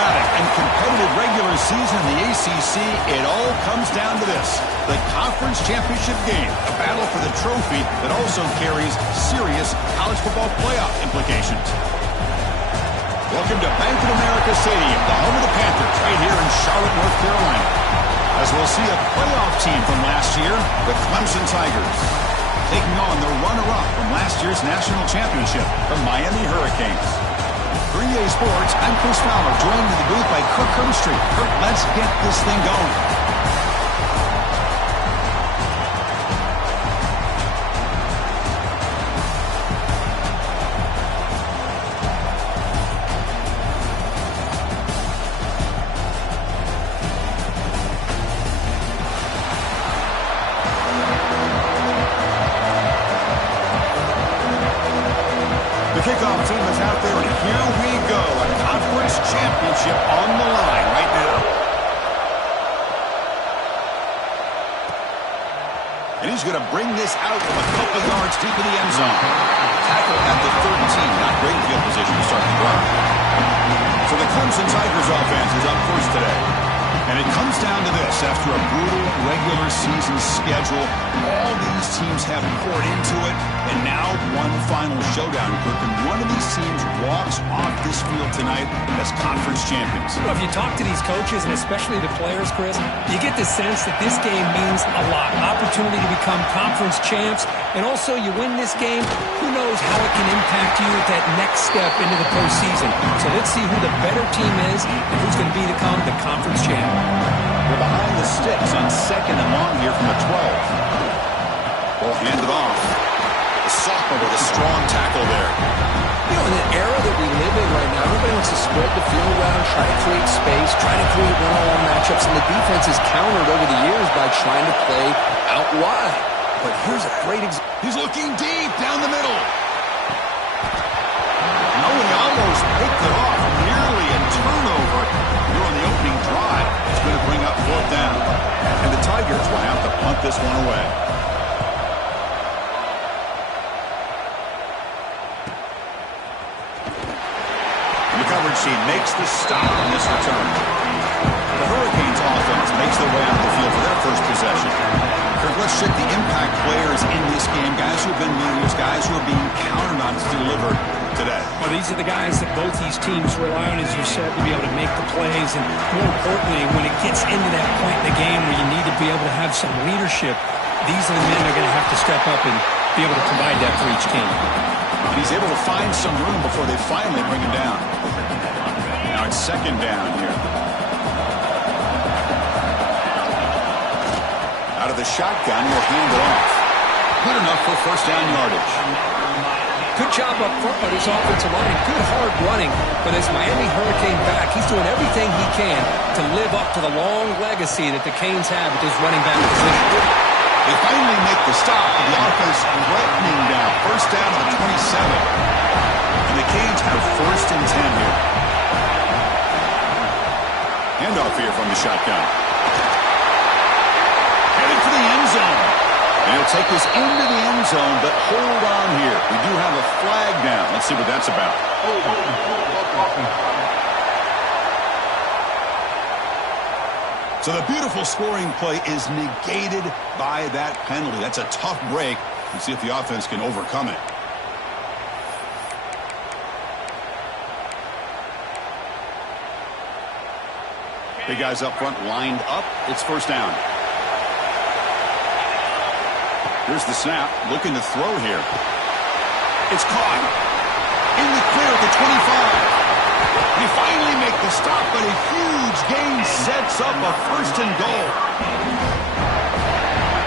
dramatic and competitive regular season in the ACC, it all comes down to this: the conference championship game, a battle for the trophy that also carries serious college football playoff implications. Welcome to Bank of America Stadium, the home of the Panthers, right here in Charlotte, North Carolina, as we'll see a playoff team from last year, the Clemson Tigers, taking on the runner-up from last year's national championship, the Miami Hurricanes. For EA Sports, I'm Chris Fowler, joined in the booth by Kirk Herbstreit. Kirk, let's get this thing going. The kickoff team is out there, and here we go. A conference championship on the line right now. And he's going to bring this out from a couple yards deep in the end zone. Tackle at the 13. Not great field position to start the drive. So the Clemson Tigers offense is up first today. And it comes down to this. After a brutal regular season schedule, all these teams have poured into it, and now one final showdown, Kirk. And one of these teams walks off this field tonight as conference champions. You know, if you talk to these coaches, and especially the players, Chris, you get the sense that this game means a lot. Opportunity to become conference champs, and also you win this game, who knows how it can impact you at that next step into the postseason. So let's see who the better team is and who's going to become the conference champ. We're behind the sticks on 2nd and long here from the 12. Ball handed off. The sophomore with a strong tackle there. You know, in the era that we live in right now, everybody wants to spread the field around, try to create space, try to create one-on-one matchups, and the defense has countered over the years by trying to play out wide. But here's a great example. He's looking deep down the middle. No, and he almost picked it off. Nearly a turnover. You're on the opening drive. It's going to bring up 4th down. And the Tigers will have to punt this one away. The coverage team makes the stop on this return. The Hurricanes offense makes their way out of the field for their first possession. Kirk, let's check the impact players in this game. Guys who have been leaders, guys who are being counted on to deliver today. Well, these are the guys that both these teams rely on, as you said, to be able to make the plays. And more importantly, when it gets into that point in the game where you need to be able to have some leadership, these are the men that are going to have to step up and be able to provide that for each team. And he's able to find some room before they finally bring him down. Now it's 2nd down here. Out of the shotgun, he'll hand it off. Good enough for 1st down yardage. Good job up front by this offensive line. Good hard running for this Miami Hurricane back. He's doing everything he can to live up to the long legacy that the Canes have with this running back position. They finally make the stop, and the offense threatening down. 1st down to the 27. And the Canes have 1st and 10 here. Handoff here from the shotgun. Headed for the end zone. And he'll take this into the end zone, but hold on here. We do have a flag down. Let's see what that's about. So the beautiful scoring play is negated by that penalty. That's a tough break. Let's see if the offense can overcome it. Big guys up front lined up. It's 1st down. Here's the snap. Looking to throw here. It's caught. In the clear at the 25. They finally make the stop, but a huge gain sets up a 1st and goal.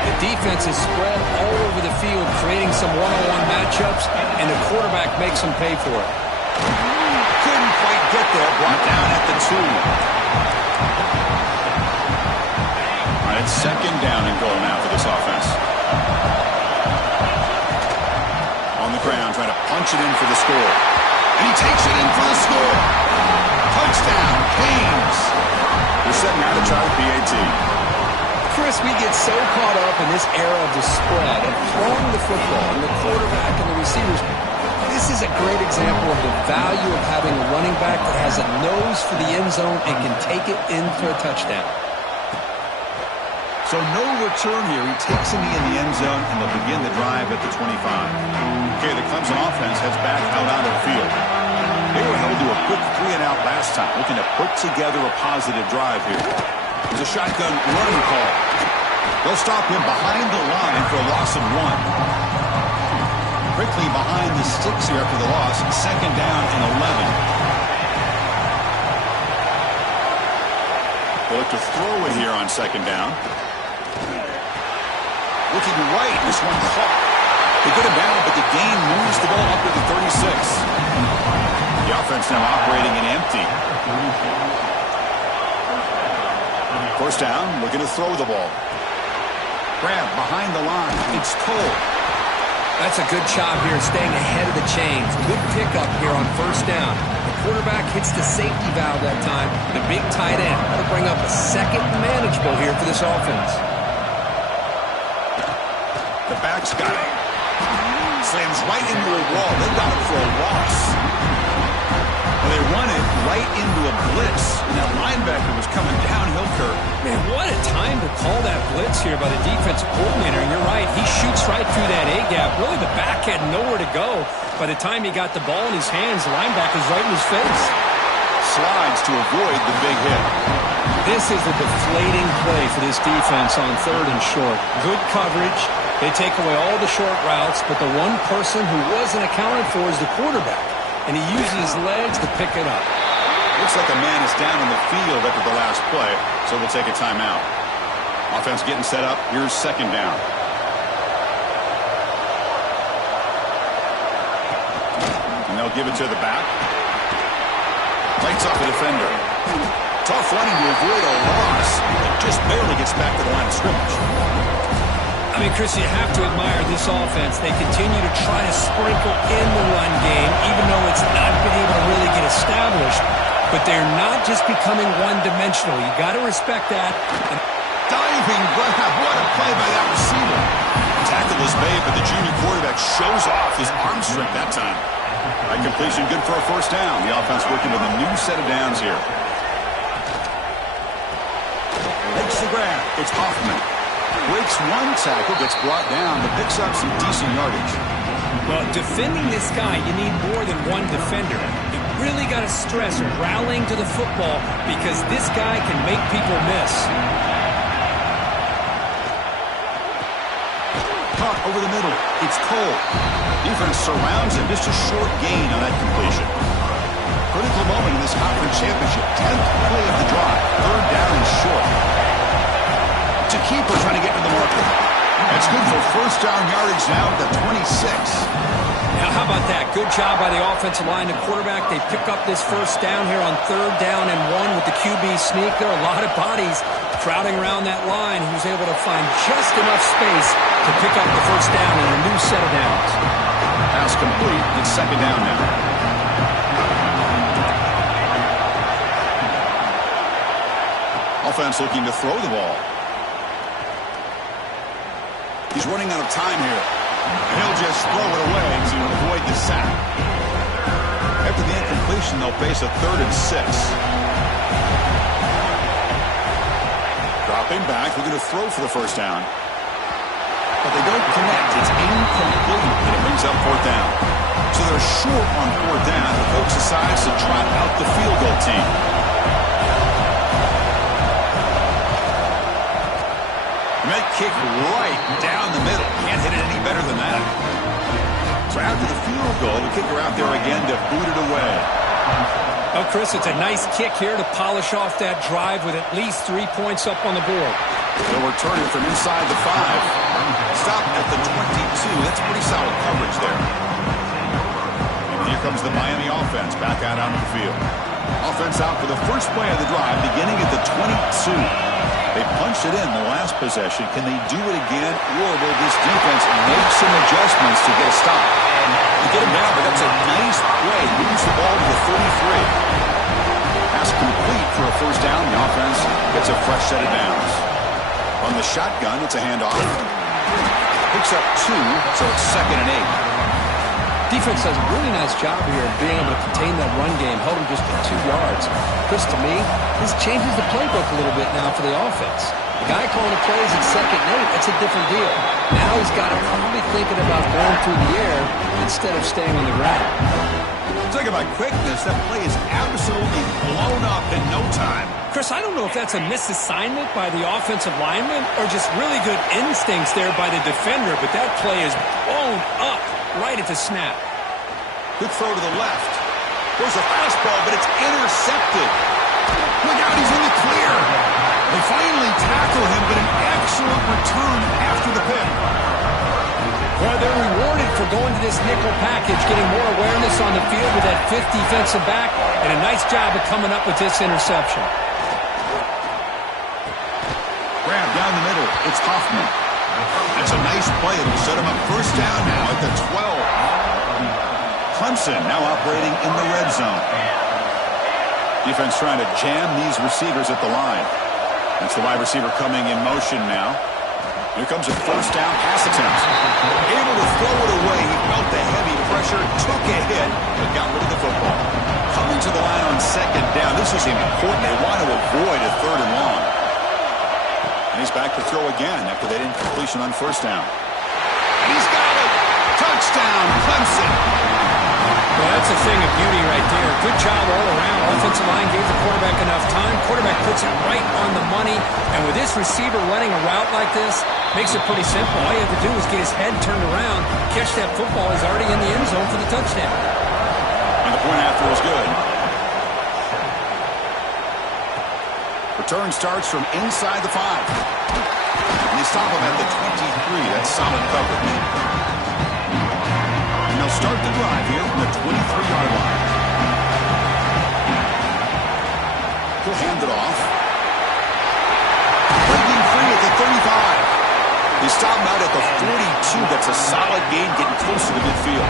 The defense is spread all over the field, creating some one-on-one matchups, and the quarterback makes them pay for it. Couldn't quite get there. Brought down at the 2. All right, it's 2nd down and goal now for this offense. On the ground, trying to punch it in for the score. And he takes it in for the score. Touchdown, Canes. They're setting out to try the PAT. Chris, we get so caught up in this era of the spread, of throwing the football, and the quarterback and the receivers. This This is a great example of the value of having a running back that has a nose for the end zone and can take it in for a touchdown. So no return here. He takes a knee in the end zone, and they'll begin the drive at the 25. Okay, the Clemson offense heads back out onto the field. They were held to a quick 3-and-out last time, looking to put together a positive drive here. There's a shotgun running call. They'll stop him behind the line for a loss of 1. Quickly behind the sticks here after the loss. 2nd down and 11. They'll look to throw it here on 2nd down. Looking right. This one caught. They get him down, but the gain moves the ball up to the 36. The offense now operating in empty. 1st down, looking to throw the ball. Grab behind the line. It's Cole. That's a good job here, staying ahead of the chains. Good pickup here on 1st down. The quarterback hits the safety valve that time. The big tight end. That'll bring up a 2nd manageable here for this offense. The back's got it. Slams right into a wall. They got it for a loss. And they run it right into a blitz. And that linebacker was coming downhill, Kurt. Man, what a time to call that blitz here by the defensive coordinator. And you're right, he shoots right through that A-gap. Really, the back had nowhere to go. By the time he got the ball in his hands, the linebacker's right in his face. Slides to avoid the big hit. This is a deflating play for this defense on 3rd and short. Good coverage. They take away all the short routes, but the one person who wasn't accounted for is the quarterback. And he uses his legs to pick it up. Looks like a man is down in the field after the last play, so we'll take a timeout. Offense getting set up. Here's 2nd down. And they'll give it to the back. Lights off the defender. Tough running to avoid a loss. It just barely gets back to the line of scrimmage. I mean, Chris, you have to admire this offense. They continue to try to sprinkle in the run game, even though it's not been able to really get established. But they're not just becoming one-dimensional. You got to respect that. Diving grab. What a play by that receiver. Tackle was made, but the junior quarterback shows off his arm strength that time. That completion good for a 1st down. The offense working with a new set of downs here. Makes the grab. It's Hoffman. Breaks one tackle, gets brought down, but picks up some decent yardage. Well, defending this guy, you need more than one defender. You really got to stress rallying to the football because this guy can make people miss. Caught over the middle. It's Cole. Defense surrounds him. Just a short gain on that completion. Critical moment in this conference championship. 10th play of the drive. 3rd down and short. To keeper trying to get to the marker. That's good for 1st down yardage now at the 26. Now, how about that? Good job by the offensive line and quarterback. They pick up this 1st down here on 3rd down and 1 with the QB sneak. There are a lot of bodies crowding around that line. He was able to find just enough space to pick up the 1st down in a new set of downs. Pass complete. It's 2nd down now. Offense looking to throw the ball. He's running out of time here. And he'll just throw it away to avoid the sack. After the incompletion, they'll face a 3rd and 6. Dropping back, looking to throw for the 1st down. But they don't connect. It's incomplete, and it brings up 4th down. So they're short on 4th down. The coach decides to trot out the field goal team. That kick right down the middle. Can't hit it any better than that. So after the field goal, the kicker out there again to boot it away. Oh, Chris, it's a nice kick here to polish off that drive with at least 3 points up on the board. They'll return it from inside the 5. Stop at the 22. That's pretty solid coverage there. And here comes the Miami offense back out onto the field. Offense out for the first play of the drive, beginning at the 22. They punched it in the last possession. Can they do it again, or will this defense make some adjustments to get a stop? They get him down, but that's a nice play. Moves the ball to the 33. Pass complete for a 1st down. The offense gets a fresh set of downs. On the shotgun, it's a handoff. Picks up 2, so it's 2nd and 8. Defense does a really nice job here of being able to contain that run game, held him just to 2 yards. Chris, to me, this changes the playbook a little bit now for the offense. The guy calling the plays at 2nd and 8, that's a different deal. Now he's got to probably thinking about going through the air instead of staying on the ground. Talking about quickness, that play is absolutely blown up in no time. Chris, I don't know if that's a misassignment by the offensive lineman or just really good instincts there by the defender, but that play is blown up right at the snap. Good throw to the left. There's a fastball, but it's intercepted. Look out, he's in the clear. They finally tackle him, but an excellent return after the pick. Well, they're rewarded for going to this nickel package, getting more awareness on the field with that 5th defensive back, and a nice job of coming up with this interception. Grab down the middle. It's Hoffman. That's a nice play. It'll set him up first down now at the 12. Clemson now operating in the red zone. Defense trying to jam these receivers at the line. That's the wide receiver coming in motion now. Here comes a first down pass attempt. Able to throw it away. He felt the heavy pressure, took a hit, but got rid of the football. Coming to the line on 2nd down. This is important. They want to avoid a 3rd and long. And he's back to throw again after they didn't completion on 1st down. And he's got it. Touchdown, Clemson. Well, that's a thing of beauty right there. Good job all around. Offensive line gave the quarterback enough time. Quarterback puts it right on the money. And with this receiver running a route like this, makes it pretty simple. All you have to do is get his head turned around, catch that football. He's already in the end zone for the touchdown. And the point after is good. Return starts from inside the 5. And they stop him at the 23. That's solid coverage. And they'll start the drive here from the 23-yard line. He'll hand it off. Breaking free at the 35. They stop him out at the 42. That's a solid gain, getting close to the midfield.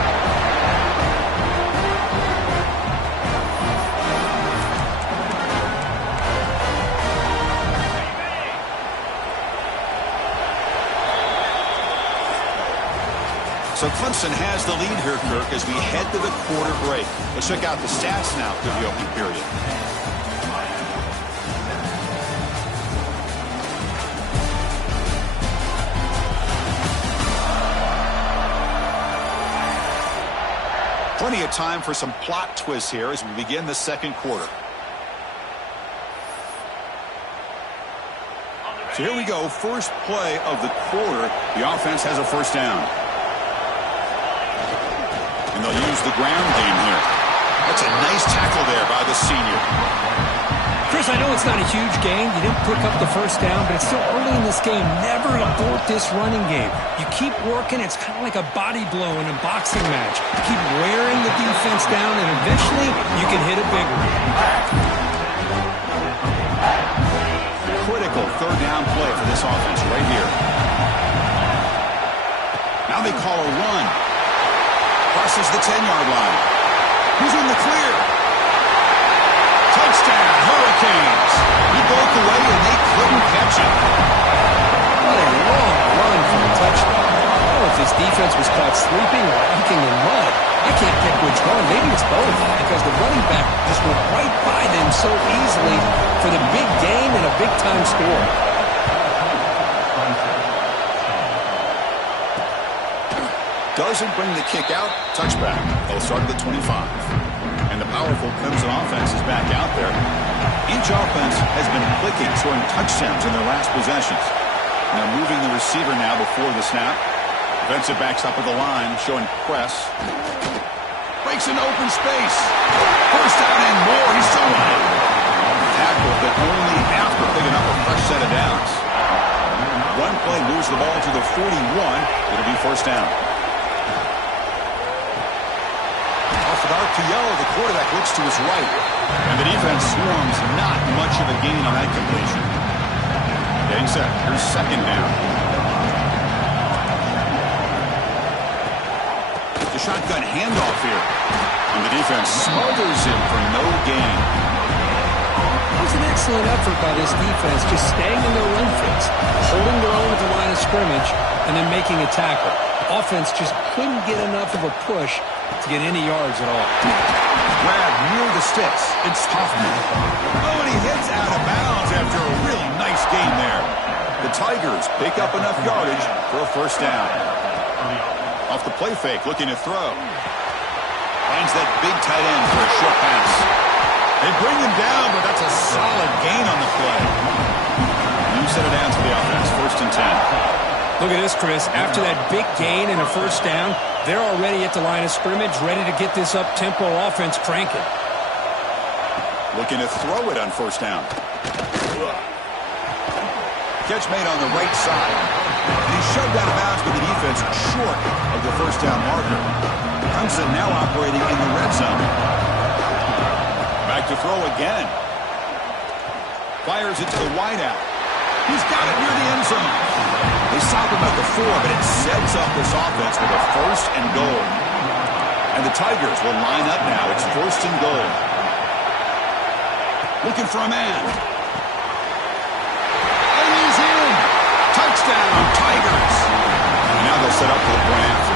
So Clemson has the lead here, Kirk, as we head to the quarter break. Let's check out the stats now through the opening period. Plenty of time for some plot twists here as we begin the 2nd quarter. So here we go, first play of the quarter. The offense has a first down. And they'll use the ground game here. That's a nice tackle there by the senior. Chris, I know it's not a huge gain. You didn't pick up the first down, but it's still early in this game. Never abort this running game. You keep working. It's kind of like a body blow in a boxing match. You keep wearing the defense down, and eventually you can hit a big one. Critical 3rd down play for this offense right here. Now they call a run. Crosses the 10-yard line. Who's in the clear? Touchdown, Hurricanes. He broke away and they couldn't catch him. What a long run for a touchdown. I don't know if this defense was caught sleeping or walking in mud. I can't pick which one. Maybe it's both, because the running back just went right by them so easily for the big gain and a big-time score. Doesn't bring the kick out. Touchback. They'll start at the 25. And the powerful Clemson offense is back out there. Each offense has been clicking, scoring touchdowns in their last possessions. Now moving the receiver now before the snap. Defensive backs up at the line, showing press. Breaks into open space. First down and more. He's still running. Tackle, but only after picking up a fresh set of downs. One play moves the ball to the 41. It'll be first down. About to yellow, the quarterback looks to his right. And the defense swarms not much of a gain on that completion. Getting set. Here's 2nd down. The shotgun handoff here. And the defense smothers him for no gain. It was an excellent effort by this defense, just staying in their run fits, holding their own at the line of scrimmage, and then making a tackle. Offense just couldn't get enough of a push to get any yards at all. Grab near the sticks. It's Hoffman. Oh, and he hits out of bounds after a really nice gain there. The Tigers pick up enough yardage for a first down. Off the play fake, looking to throw. Finds that big tight end for a short pass. They bring him down, but that's a solid gain on the play. New set of downs for the offense, 1st and 10. Look at this, Chris. After that big gain and a first down, they're already at the line of scrimmage, ready to get this up-tempo offense cranking. Looking to throw it on 1st down. Catch made on the right side. And he's shoved out of bounds with the defense short of the 1st down marker. Clemson now operating in the red zone. Back to throw again. Fires it to the wideout. He's got it near the end zone. They stop him at the 4, but it sets up this offense with a 1st and goal. And the Tigers will line up now. It's 1st and goal. Looking for a man. And he's in. Touchdown, Tigers. And now they'll set up for the point after.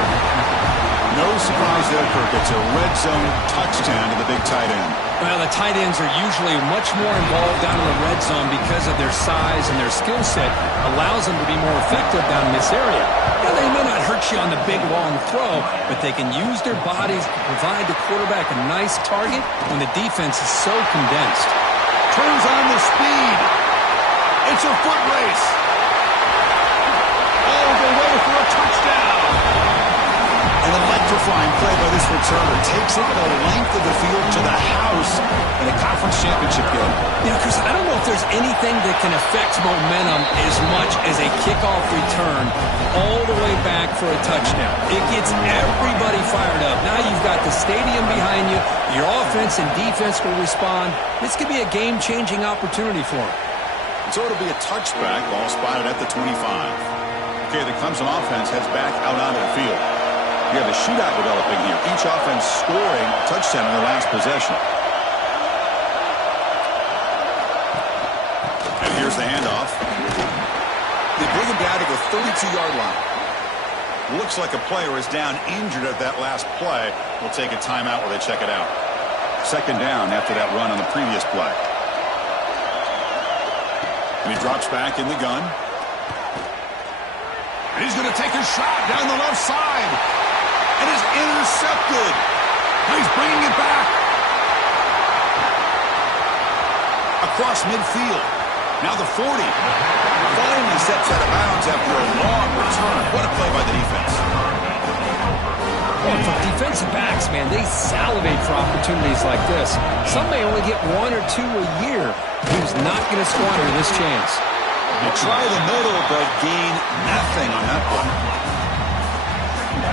No surprise there, Kirk. It's a red zone touchdown to the big tight end. Well, the tight ends are usually much more involved down in the red zone because of their size and their skill set allows them to be more effective down in this area. Now, they may not hurt you on the big, long throw, but they can use their bodies to provide the quarterback a nice target when the defense is so condensed. Turns on the speed. It's a foot race. All the way for a touchdown. An electrifying play by this returner takes it the length of the field to the house in a conference championship game. You know, Chris, I don't know if there's anything that can affect momentum as much as a kickoff return all the way back for a touchdown. It gets everybody fired up. Now you've got the stadium behind you. Your offense and defense will respond. This could be a game-changing opportunity for them. So it'll be a touchback, ball spotted at the 25. Okay, the Clemson offense heads back out onto the field. You have a shootout developing here. Each offense scoring a touchdown in their last possession. And here's the handoff. They bring him down to the 32-yard line. Looks like a player is down injured at that last play. We'll take a timeout while they check it out. 2nd down after that run on the previous play. And he drops back in the gun. And he's going to take a shot down the left side. And is intercepted. He's bringing it back. Across midfield. Now the 40. Finally steps out of bounds after a long return. What a play by the defense. Well, for defensive backs, man, they salivate for opportunities like this. Some may only get 1 or 2 a year. Who's not going to squander this chance? You try the middle, but gain nothing on that one.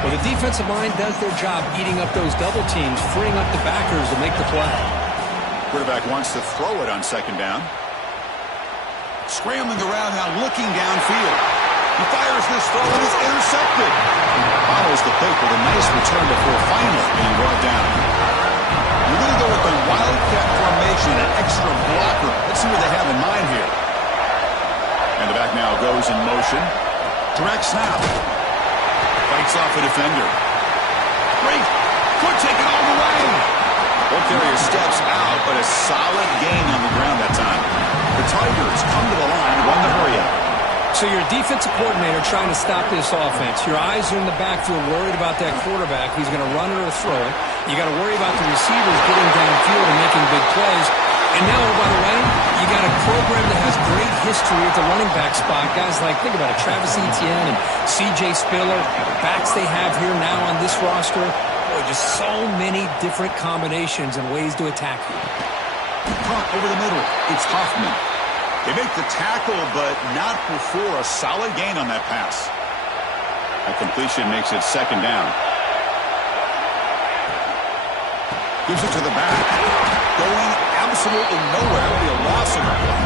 Well, the defensive line does their job eating up those double teams, freeing up the backers to make the play. Quarterback wants to throw it on 2nd down. Scrambling around now, looking downfield. He fires this throw and is intercepted. Follows the pick with a nice return before finally being brought down. You're going to go with the wildcat formation, an extra blocker. Let's see what they have in mind here. And the back now goes in motion. Direct snap. Fights off a defender. Great. Could take it all the way. Ball carrier steps out, but a solid gain on the ground that time. The Tigers come to the line, run the hurry up. So you're a defensive coordinator trying to stop this offense. Your eyes are in the backfield worried about that quarterback. He's going to run it or throw it. You got to worry about the receivers getting downfield and making big plays. And now, oh, by the way, you got a program that has great history at the running back spot. Guys like, think about it, Travis Etienne and C.J. Spiller, backs they have here now on this roster. Boy, just so many different combinations and ways to attack you. Caught over the middle. It's Hoffman. They make the tackle, but not before a solid gain on that pass. A completion makes it 2nd down. Gives it to the back. Going absolutely nowhere. It'll be a loss of a play.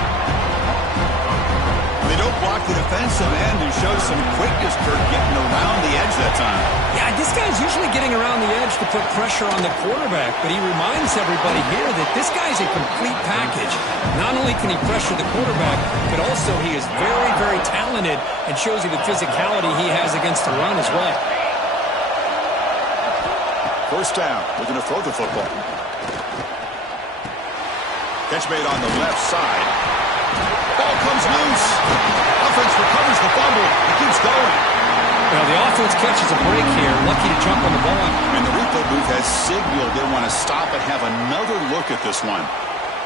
They don't block the defensive end and show some quickness, Kirk, getting around the edge that time. Yeah, this guy's usually getting around the edge to put pressure on the quarterback, but he reminds everybody here that this guy's a complete package. Not only can he pressure the quarterback, but also he is very, very talented and shows you the physicality he has against the run as well. First down. Looking to throw the football. Catch made on the left side. Ball comes loose. Offense recovers the fumble. It keeps going. Well, the offense catches a break here. Lucky to jump on the ball. And the replay booth has signaled they want to stop and have another look at this one.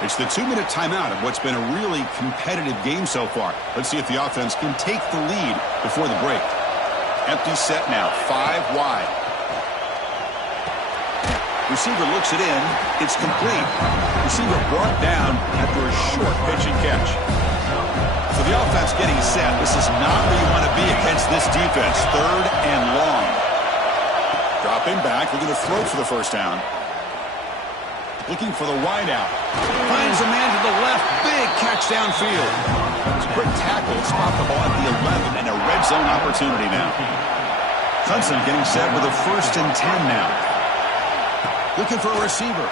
It's the 2-minute timeout of what's been a really competitive game so far. Let's see if the offense can take the lead before the break. Empty set now, 5 wide. Receiver looks it in. It's complete. Receiver brought down after a short pitch and catch. So the offense getting set. This is not where you want to be against this defense. 3rd and long. Dropping back, looking to throw for the first down. Looking for the wide out. Finds a man to the left. Big catch downfield. It's a quick tackle. Spot the ball at the 11 and a red zone opportunity now. Clemson getting set with a 1st and 10 now. Looking for a receiver.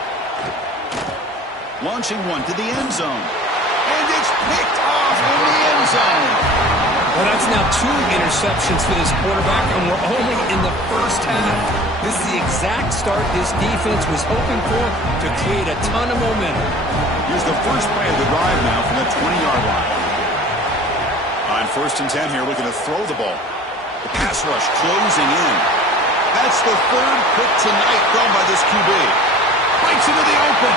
Launching one to the end zone. And it's picked off in the end zone. Well, that's now 2 interceptions for this quarterback, and we're only in the first half. This is the exact start this defense was hoping for to create a ton of momentum. Here's the first play of the drive now from the 20-yard line. On 1st and 10 here, looking to throw the ball. The pass rush closing in. That's the 3rd pick tonight thrown by this QB. Breaks into the open.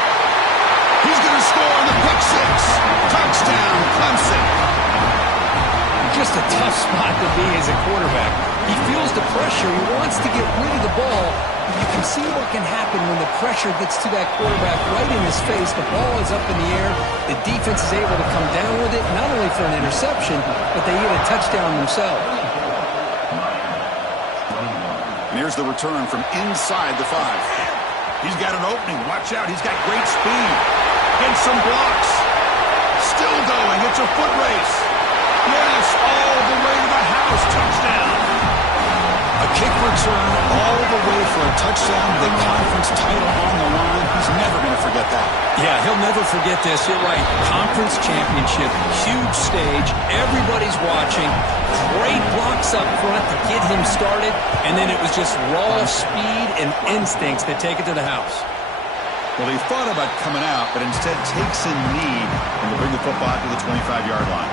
He's going to score on the pick 6. Touchdown, Clemson. Just a tough spot to be as a quarterback. He feels the pressure. He wants to get rid of the ball. But you can see what can happen when the pressure gets to that quarterback right in his face. The ball is up in the air. The defense is able to come down with it, not only for an interception, but they get a touchdown themselves. And here's the return from inside the 5. He's got an opening. Watch out. He's got great speed. Gets some blocks. Still going. It's a foot race. Yes, all the way to the house. Touchdown. A kick return all the way for a touchdown. The conference title on the line. He's never going to forget that. Yeah, he'll never forget this. You're right. Conference championship. Huge stage. Everybody's watching. Great blocks up front to get him started. And then it was just raw speed and instincts that take it to the house. Well, he thought about coming out, but instead takes a knee and will bring the football out to the 25-yard line.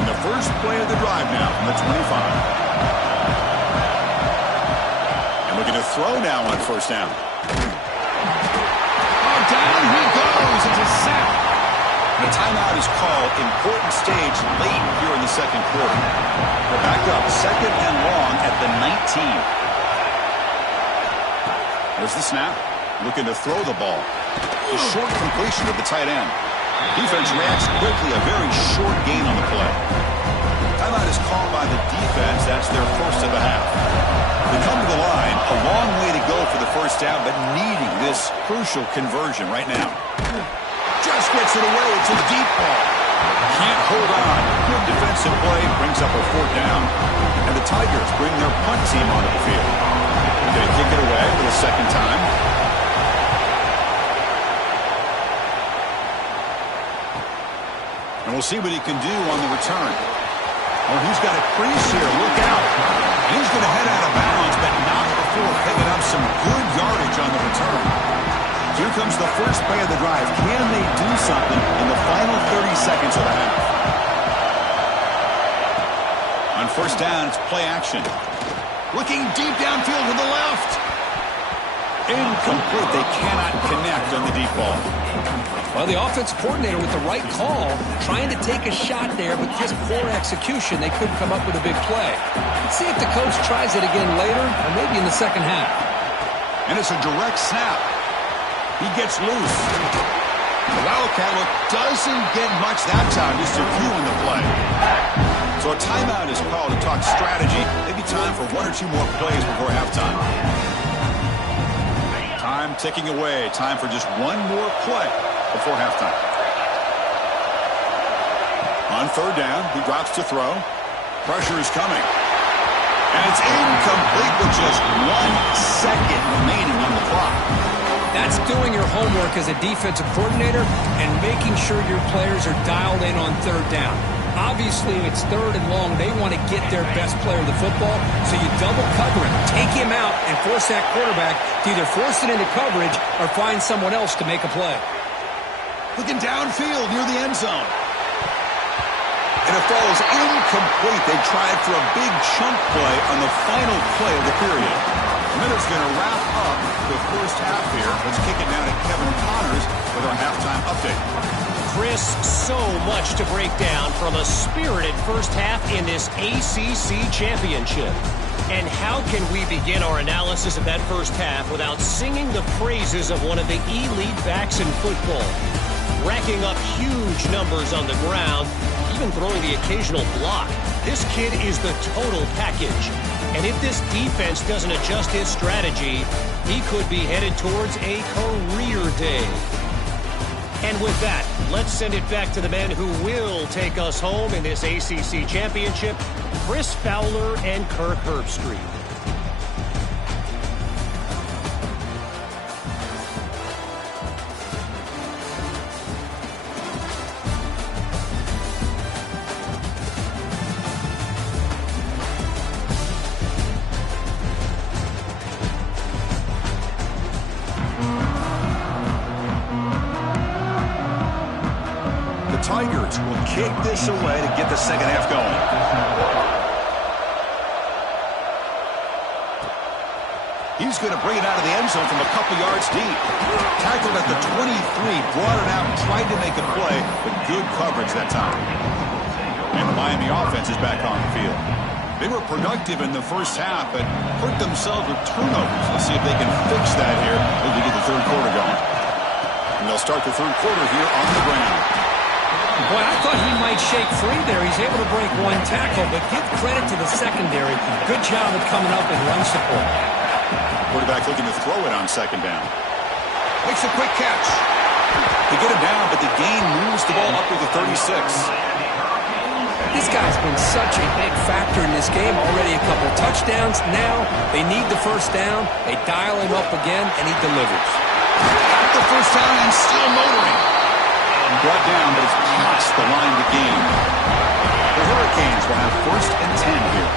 And the first play of the drive now from the 25. And looking to throw now on 1st down. Oh, down he goes. It's a sack. And a timeout is called. Important stage late here in the 2nd quarter. We're back up 2nd and long at the 19. There's the snap. Looking to throw the ball. The short completion of the tight end. Defense reacts quickly. A very short gain on the play. Timeout is called by the defense. That's their 1st of the half. They come to the line. A long way to go for the 1st down, but needing this crucial conversion right now. Just gets it away to the deep ball. Can't hold on. Good defensive play. Brings up a 4th down. And the Tigers bring their punt team onto the field. They're going to kick it away for the 2nd time. And we'll see what he can do on the return. Oh, he's got a crease here. Look out. He's going to head out of bounds, but not before picking up some good yardage on the return. Here comes the first play of the drive. Can they do something in the final 30 seconds of the half? On 1st down, it's play action. Looking deep downfield to the left. Incomplete. They cannot connect on the deep ball. Well, the offense coordinator with the right call, trying to take a shot there, but just poor execution. They couldn't come up with a big play. Let's see if the coach tries it again later, or maybe in the 2nd half. And it's a direct snap. He gets loose. The Wildcat doesn't get much that time, just a few in the play. So a timeout is called to talk strategy. Maybe time for 1 or 2 more plays before halftime. Time ticking away. Time for just 1 more play before halftime. On 3rd down, he drops to throw. Pressure is coming. And it's incomplete with just 1 second remaining on the clock. That's doing your homework as a defensive coordinator and making sure your players are dialed in on 3rd down. Obviously, it's 3rd and long. They want to get their best player of the football, so you double cover him, take him out, and force that quarterback to either force it into coverage or find someone else to make a play. Looking downfield near the end zone. And it falls incomplete. They tried for a big chunk play on the final play of the period. Miller's going to wrap up the first half here. Let's kick it down to Kevin Connors with our halftime update. Chris, so much to break down from a spirited first half in this ACC championship. And how can we begin our analysis of that first half without singing the praises of one of the elite backs in football? Racking up huge numbers on the ground, even throwing the occasional block. This kid is the total package. And if this defense doesn't adjust its strategy, he could be headed towards a career day. And with that, let's send it back to the men who will take us home in this ACC championship, Chris Fowler and Kirk Herbstreit. Tigers will kick this away to get the second half going. He's going to bring it out of the end zone from a couple yards deep. Tackled at the 23, brought it out, tried to make a play, but good coverage that time. And the Miami offense is back on the field. They were productive in the first half, but hurt themselves with turnovers. Let's see if they can fix that here as we get the third quarter going. And they'll start the third quarter here on the ground. Boy, I thought he might shake free there. He's able to break one tackle, but give credit to the secondary. Good job of coming up and run support. Quarterback looking to throw it on second down. Makes a quick catch. They get him down, but the gain moves the ball up to the 36. This guy's been such a big factor in this game. Already a couple touchdowns. Now they need the first down. They dial him up again, and he delivers. Got the first down and still motoring. Brought down, but it's past the line to gain. The Hurricanes will have 1st and 10 here.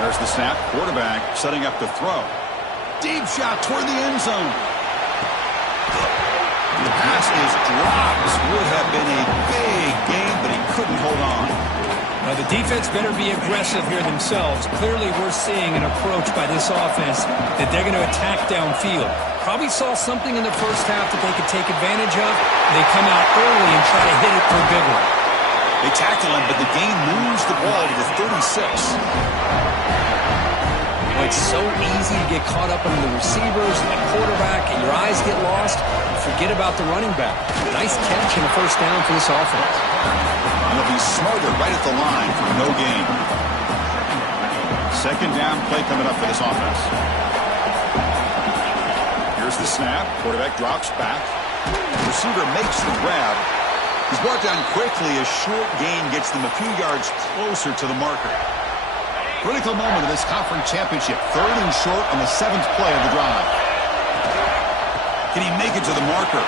There's the snap. Quarterback setting up the throw. Deep shot toward the end zone. The pass is dropped. Would have been a big game, but he couldn't hold on. Now, the defense better be aggressive here themselves. Clearly, we're seeing an approach by this offense that they're going to attack downfield. Probably saw something in the first half that they could take advantage of. They come out early and try to hit it for a big one. They tackle him, but the gain moves the ball to the 36. Well, it's so easy to get caught up in the receivers and the quarterback, and your eyes get lost. Forget about the running back. Nice catch and a first down for this offense. And they'll be smarter right at the line for no gain. Second down play coming up for this offense. Here's the snap. Quarterback drops back. The receiver makes the grab. He's brought down quickly. A short gain gets them a few yards closer to the marker. Critical moment of this conference championship. 3rd and short on the 7th play of the drive. Can he make it to the marker?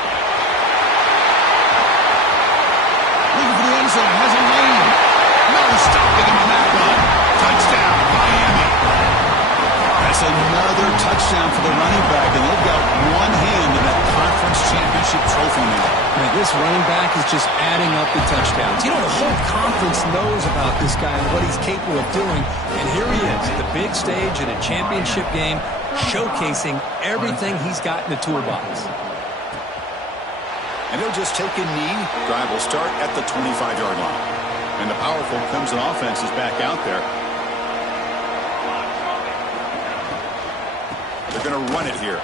Looking for the end zone. Has a lane. No stopping him on that run. Touchdown, Miami. That's another touchdown for the running back, and they've got one hand in that conference championship trophy now. Man, this running back is just adding up the touchdowns. You know, the whole conference knows about this guy and what he's capable of doing, and here he is, the big stage in a championship game, showcasing everything he's got in the toolbox. And he'll just take a knee. Drive will start at the 25-yard line. And the powerful Clemson offense is back out there. They're going to run it here.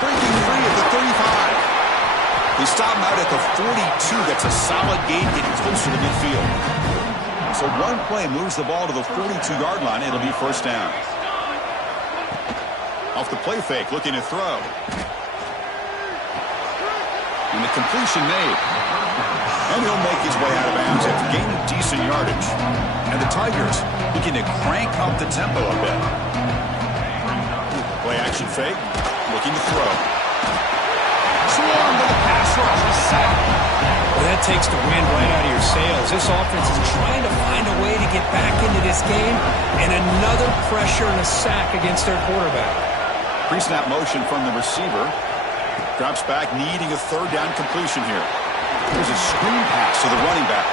Breaking free at the 35. They stop him out at the 42. That's a solid gain, getting closer to midfield. So one play moves the ball to the 42-yard line. It'll be first down. Off the play fake, looking to throw. And the completion made. And he'll make his way out of bounds after gaining decent yardage. And the Tigers looking to crank up the tempo a bit. Play action fake, looking to throw. Swarm to the pass rush. A sack. Well, that takes the wind right out of your sails. This offense is trying to find a way to get back into this game, and another pressure and a sack against their quarterback. Pre-snap motion from the receiver. Drops back, needing a third down completion here. There's a screen pass to the running back.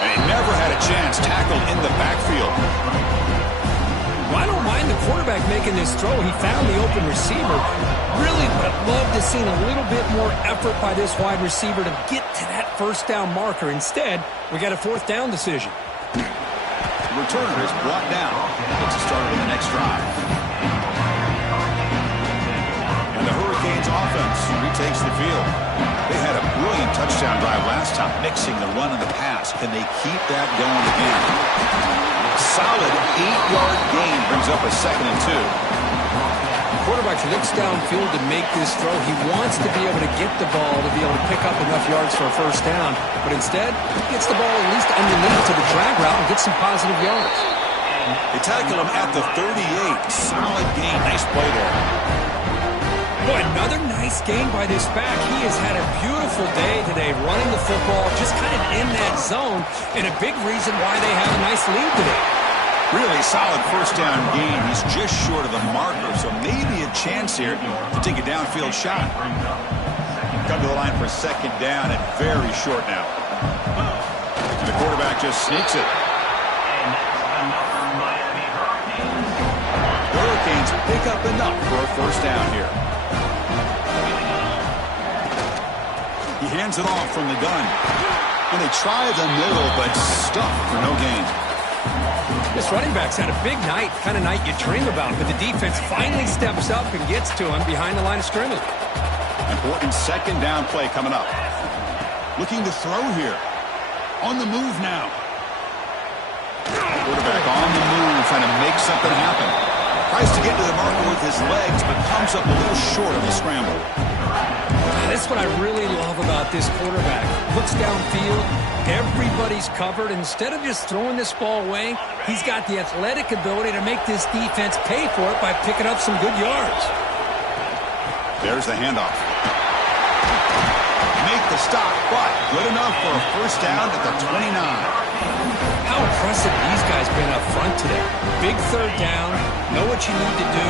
And he never had a chance, tackled in the backfield. Well, I don't mind the quarterback making this throw. He found the open receiver. Really would have loved to see a little bit more effort by this wide receiver to get to that first down marker. Instead, we got a fourth down decision. The returner is brought down. Gets us started on the next drive. And the Hurricanes offense retakes the field. They had a brilliant touchdown drive last time, mixing the run and the pass. Can they keep that going again? Solid 8-yard gain brings up a 2nd and 2. The quarterback looks downfield to make this throw. He wants to be able to get the ball to be able to pick up enough yards for a first down. But instead, he gets the ball at least underneath to the drag route and gets some positive yards. They tackle him at the 38. Solid gain. Nice play there. Boy, another nice game by this back. He has had a beautiful day today running the football, just kind of in that zone, and a big reason why they have a nice lead today. Really solid first down gain. He's just short of the marker, so maybe a chance here to take a downfield shot. Come to the line for 2nd down and very short now. And the quarterback just sneaks it. The Hurricanes pick up enough for a first down here. He hands it off from the gun. And they try the middle, but stuffed for no gain. This running back's had a big night, kind of night you dream about, but the defense finally steps up and gets to him behind the line of scrimmage. Important 2nd down play coming up. Looking to throw here. On the move now. Quarterback on the move, trying to make something happen. Tries to get to the marker with his legs, but comes up a little short of the scramble. That's what I really love about this quarterback. Looks downfield, everybody's covered. Instead of just throwing this ball away, he's got the athletic ability to make this defense pay for it by picking up some good yards. There's the handoff. Make the stop, but good enough for a first down at the 29. How impressive these guys been up front today. Big third down, know what you need to do,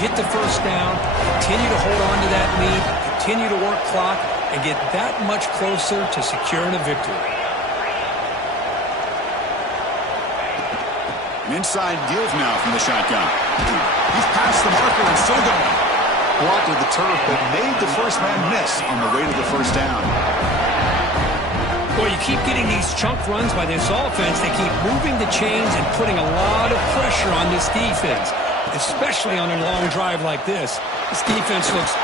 get the first down, continue to hold on to that lead, continue to work clock, and get that much closer to securing a victory. An inside deals now from the shotgun. He's past the marker and still going. Blocked with the turf, but made the first man miss on the way to the first down. Well, you keep getting these chunk runs by this offense. They keep moving the chains and putting a lot of pressure on this defense, especially on a long drive like this. This defense looks...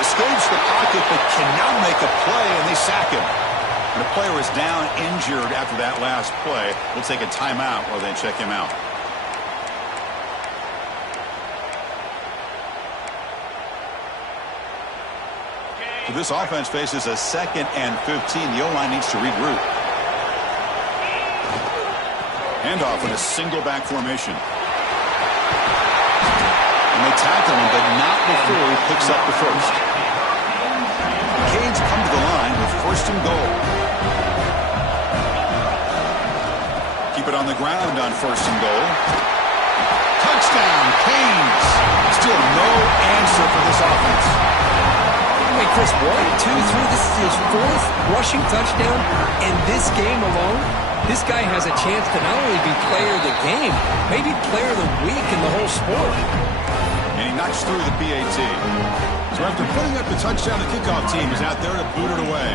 Escapes the pocket, but cannot make a play, and they sack him. And the player is down, injured after that last play. We'll take a timeout while they check him out. So this offense faces a 2nd and 15. The O-line needs to regroup. Handoff in a single back formation. And they tackle him, but not before he picks up the first. The Canes come to the line with 1st and goal. Keep it on the ground on 1st and goal. Touchdown, Canes. Still no answer for this offense. Wait, Chris, 1, 2, 3, this is his 4th rushing touchdown in this game alone. This guy has a chance to not only be player of the game, maybe player of the week in the whole sport. And he knocks through the PAT. So after putting up the touchdown, the kickoff team is out there to boot it away.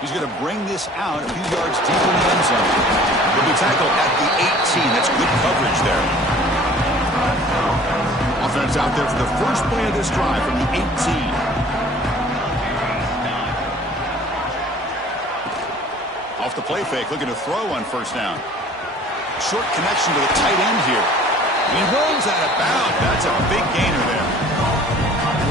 He's going to bring this out a few yards deep in the end zone. He'll be tackled at the 18. That's good coverage there. Offense out there for the first play of this drive from the 18. Off the play fake, looking to throw on 1st down. Short connection to the tight end here. He rolls out of bounds. That's a big gainer there.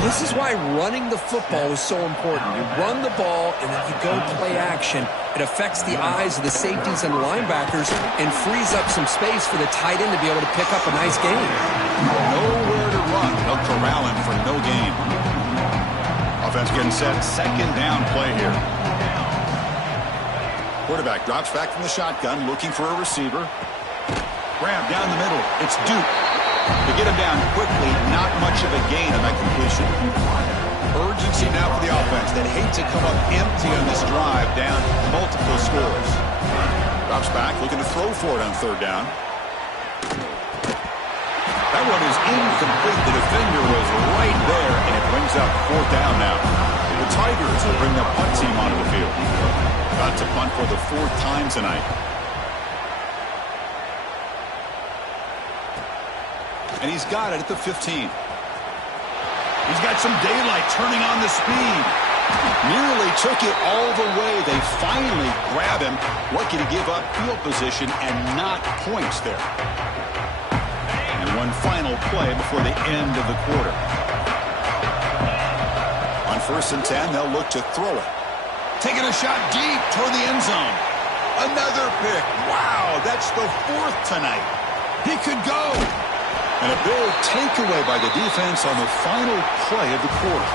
This is why running the football is so important. You run the ball, and then you go play action. It affects the eyes of the safeties and linebackers and frees up some space for the tight end to be able to pick up a nice gain. Nowhere to run. They'll corral him for no gain. Offense getting set. Second down play here. Quarterback drops back from the shotgun, looking for a receiver. Grab down the middle. It's Duke. To get him down quickly, not much of a gain on that completion. Urgency now for the offense that hate to come up empty on this drive, down multiple scores. Drops back, looking to throw for it on third down. That one is incomplete. The defender was right there, and it brings up fourth down now. The Tigers will bring the punt team onto the field. About to punt for the fourth time tonight. And he's got it at the 15. He's got some daylight, turning on the speed. Nearly took it all the way. They finally grab him. Lucky to give up field position and not points there. And one final play before the end of the quarter. On 1st and 10, they'll look to throw it. Taking a shot deep toward the end zone. Another pick. Wow, that's the 4th tonight. He could go. And a big takeaway by the defense on the final play of the quarter.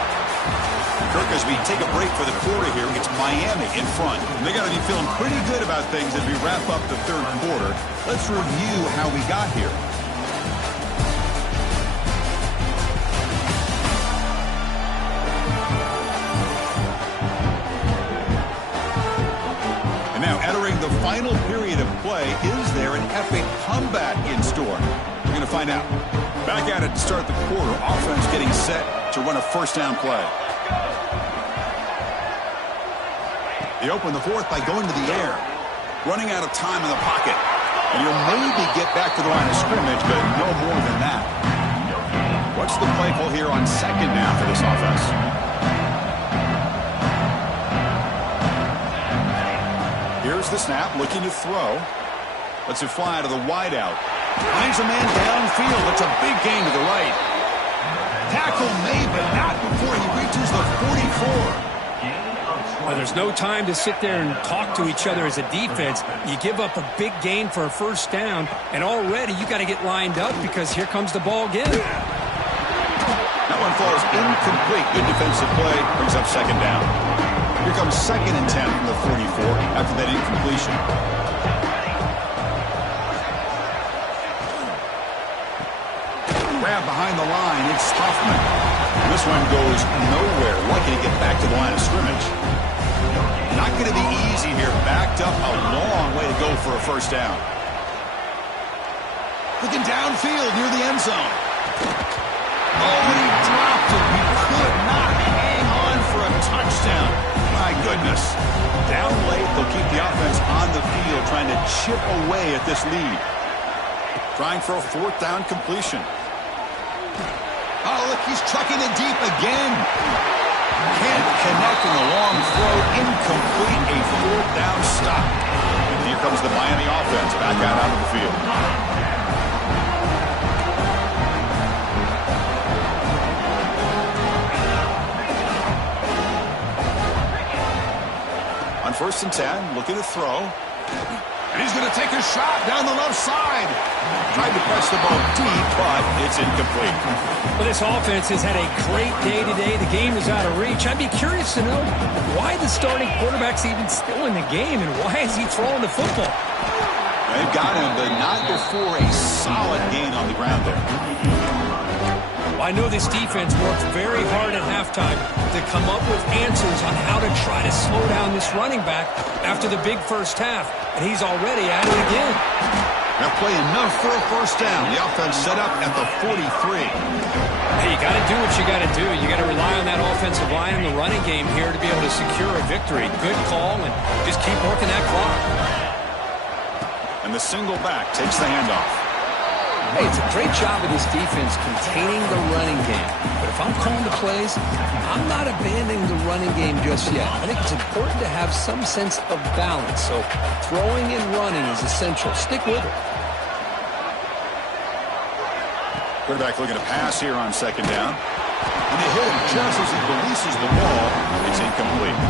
Kirk, as we take a break for the quarter here, it's Miami in front. And they got to be feeling pretty good about things as we wrap up the third quarter. Let's review how we got here. And now entering the final period of play, is there an epic comeback in store? We're going to find out. Back at it to start the quarter. Offense getting set to run a first down play. They open the fourth by going to the air. Running out of time in the pocket. And you'll maybe get back to the line of scrimmage, but no more than that. What's the play call here on second down for this offense? Here's the snap, looking to throw. Lets it fly to the wideout. Finds a man downfield. It's a big gain to the right. Tackle made, but not before he reaches the 44. Well, there's no time to sit there and talk to each other as a defense. You give up a big gain for a first down, and already you got to get lined up because here comes the ball again. That one falls incomplete. Good defensive play. Brings up second down. Here comes 2nd and 10 from the 44 after that incompletion. Grab behind the line. It's Hoffman. This one goes nowhere. Lucky to get back to the line of scrimmage. Not going to be easy here. Backed up a long way to go for a first down. Looking downfield near the end zone. Oh, and he dropped it. He could not hang on for a touchdown. My goodness. Down late, they'll keep the offense on the field trying to chip away at this lead. Trying for a fourth down completion. Oh, look, he's trucking it deep again. Can't connect in the long throw. Incomplete, a fourth down stop. And here comes the Miami offense back out onto the field. On 1st and 10, looking to throw. And he's going to take a shot down the left side. Tried to press the ball deep, but it's incomplete. Well, this offense has had a great day today. The game is out of reach. I'd be curious to know why the starting quarterback's even still in the game, and why is he throwing the football? They've got him, but not before a solid gain on the ground there. Well, I know this defense worked very hard at halftime to come up with answers on how to try to slow down this running back after the big first half, and he's already at it again. They'll play enough for a first down. The offense set up at the 43. Hey, you got to do what you got to do. You got to rely on that offensive line and the running game here to be able to secure a victory. Good call, and just keep working that clock. And the single back takes the handoff. Hey, it's a great job of this defense containing the running game. But if I'm calling the plays, I'm not abandoning the running game just yet. I think it's important to have some sense of balance. So throwing and running is essential. Stick with it. Quarterback looking to pass here on second down. And they hit him just as he releases the ball. It's incomplete.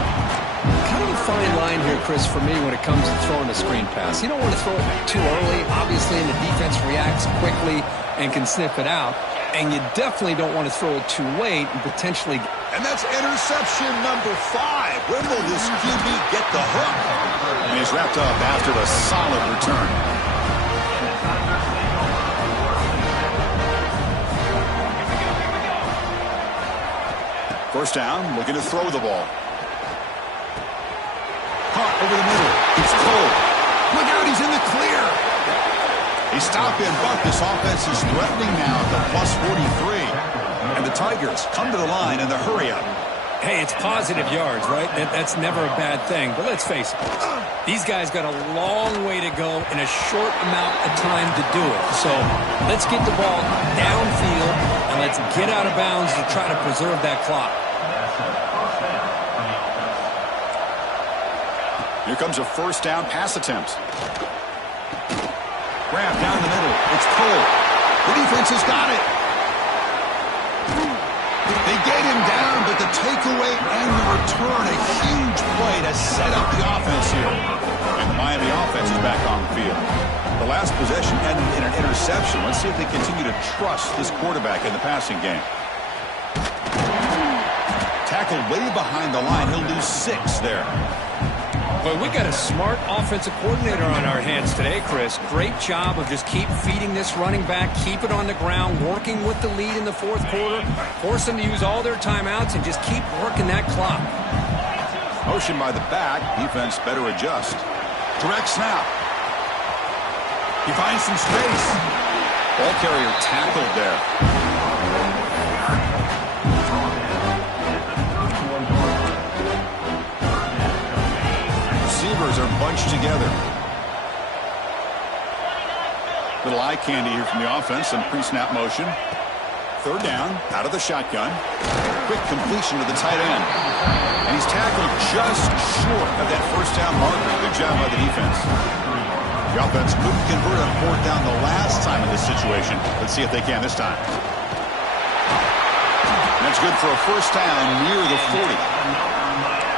Kind of a fine line here, Chris, for me when it comes to throwing a screen pass. You don't want to throw it too early, obviously, and the defense reacts quickly and can sniff it out. And you definitely don't want to throw it too late and potentially... And that's interception number 5. When will this QB get the hook? And he's wrapped up after a solid return. First down, looking to throw the ball. Caught over the middle. It's Cole. Look out, he's in the clear. He stopped in, but this offense is threatening now at the plus 43. And the Tigers come to the line in the hurry-up. Hey, it's positive yards, right? That's never a bad thing. But let's face it, these guys got a long way to go in a short amount of time to do it. So let's get the ball downfield, and let's get out of bounds to try to preserve that clock. Here comes a first down pass attempt. Grab down the middle. It's Cole. The defense has got it. They get him down, but the takeaway and the return, a huge play to set up the offense here. And the Miami offense is back on the field. The last possession ended in an interception. Let's see if they continue to trust this quarterback in the passing game. Tackled way behind the line. He'll lose 6 there. Well, we got a smart offensive coordinator on our hands today, Chris. Great job of just keep feeding this running back, keep it on the ground, working with the lead in the fourth quarter, force them to use all their timeouts, and just keep working that clock. Motion by the back. Defense better adjust. Direct snap. He finds some space. Ball carrier tackled there. Receivers are bunched together. Little eye candy here from the offense. Some pre-snap motion. Third down, out of the shotgun. Quick completion to the tight end. And he's tackled just short of that first down marker. Good job by the defense. The offense couldn't convert on fourth down the last time in this situation. Let's see if they can this time. And that's good for a first down near the 40.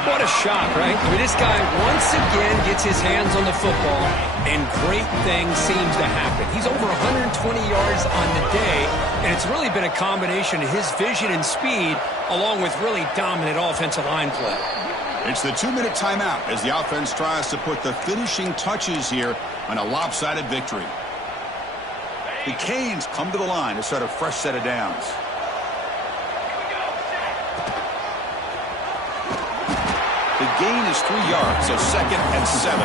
What a shot, right? I mean, this guy once again gets his hands on the football, and great things seems to happen. He's over 120 yards on the day, and it's really been a combination of his vision and speed, along with really dominant offensive line play. It's the 2-minute timeout as the offense tries to put the finishing touches here on a lopsided victory. The Canes come to the line to start a fresh set of downs. The gain is 3 yards, so 2nd and 7.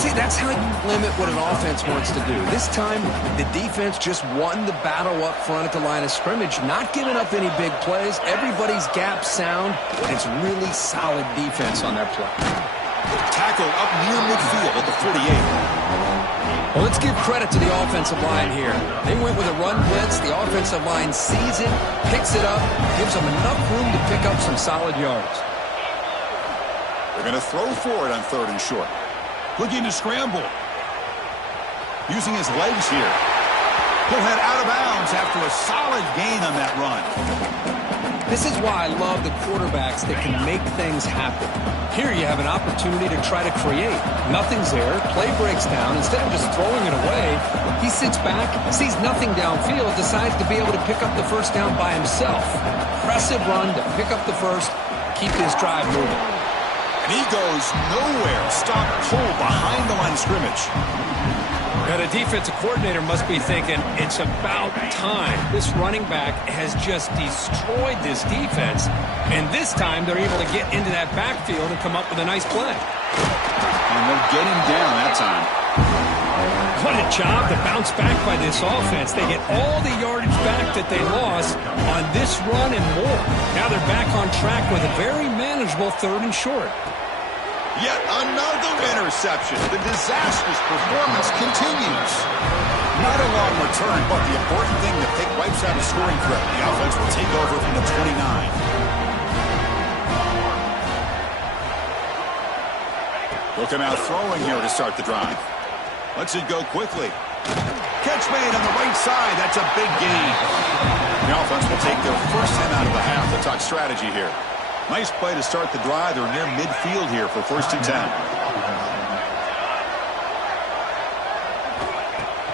See, that's how you limit what an offense wants to do. This time, the defense just won the battle up front at the line of scrimmage, not giving up any big plays. Everybody's gap sound, and it's really solid defense on that play. Tackled up near midfield at the 48. Well, let's give credit to the offensive line here. They went with a run blitz. The offensive line sees it, picks it up, gives them enough room to pick up some solid yards. They're going to throw for it on 3rd and short. Looking to scramble. Using his legs here. He'll head out of bounds after a solid gain on that run. This is why I love the quarterbacks that can make things happen. Here you have an opportunity to try to create. Nothing's there. Play breaks down. Instead of just throwing it away, he sits back, sees nothing downfield, decides to be able to pick up the first down by himself. Impressive run to pick up the first, keep this drive moving. And he goes nowhere. Stop cold behind the line of scrimmage. Now, the defensive coordinator must be thinking, it's about time. This running back has just destroyed this defense, and this time they're able to get into that backfield and come up with a nice play. And they'll get him down that time. What a job to bounce back by this offense. They get all the yardage back that they lost on this run and more. Now they're back on track with a very manageable 3rd and short. Yet another interception. The disastrous performance continues. Not a long return, but the important thing, the pick wipes out a scoring threat. The offense will take over from the 29. They'll come out throwing here to start the drive. Let's it go quickly. Catch made on the right side. That's a big gain. The offense will take their first time out of the half. They'll talk strategy here. Nice play to start the drive. They're near midfield here for 1st and 10.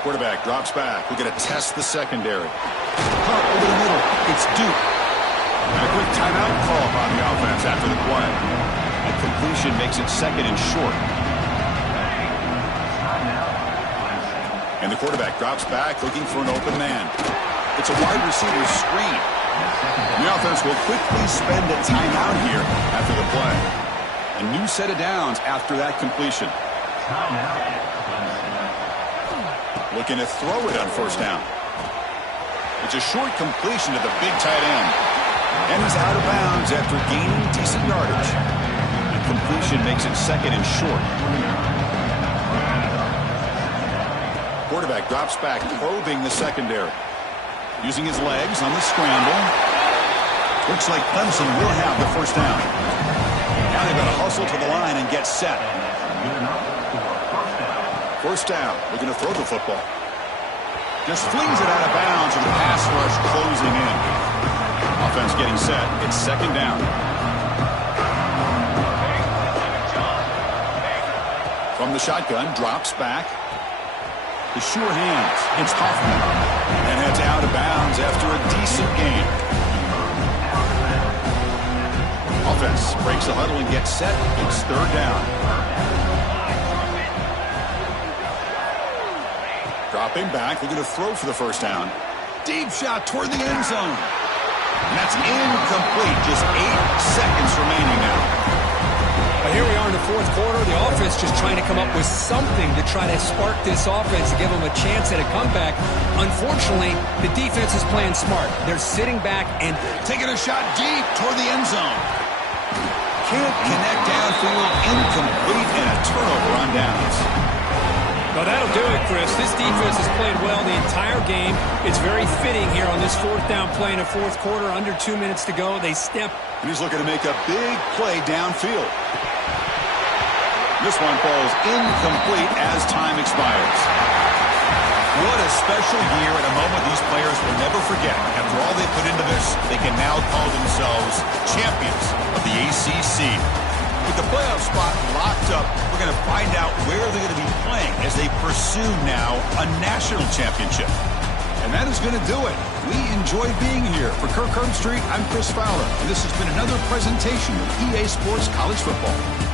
Quarterback drops back. We're going to test the secondary. Punt over the middle. It's Duke. And a quick timeout call by the offense after the play. A completion makes it 2nd and short. And the quarterback drops back looking for an open man. It's a wide receiver screen. The offense will quickly spend a timeout here after the play. A new set of downs after that completion. Looking to throw it on 1st down. It's a short completion to the big tight end. And he's out of bounds after gaining decent yardage. The completion makes it 2nd and short. Quarterback drops back, probing the secondary. Using his legs on the scramble. Looks like Clemson will have the 1st down. Now they've got to hustle to the line and get set. 1st down. Looking to throw the football. Just flings it out of bounds with the pass rush closing in. Offense getting set. It's 2nd down. From the shotgun, drops back. The sure hands. It's Hoffman. And heads out of bounds after a decent gain. Offense breaks the huddle and gets set. It's 3rd down. Dropping back. Looking to throw for the 1st down. Deep shot toward the end zone. And that's incomplete. Just 8 seconds remaining now. But here we are in the 4th quarter. The offense just trying to come up with something to try to spark this offense and give them a chance at a comeback. Unfortunately, the defense is playing smart. They're sitting back and taking a shot deep toward the end zone. Can't connect downfield. Incomplete and a turnover on downs. Well, that'll do it, Chris. This defense has played well the entire game. It's very fitting here on this 4th down play in the 4th quarter. Under 2 minutes to go. They step. And he's looking to make a big play downfield. This one falls incomplete as time expires. What a special year and a moment these players will never forget. After all they put into this, they can now call themselves champions of the ACC. With the playoff spot locked up, we're going to find out where they're going to be playing as they pursue now a national championship. And that is going to do it. We enjoyed being here. For Kirk Herbstreit, I'm Chris Fowler, and this has been another presentation of EA Sports College Football.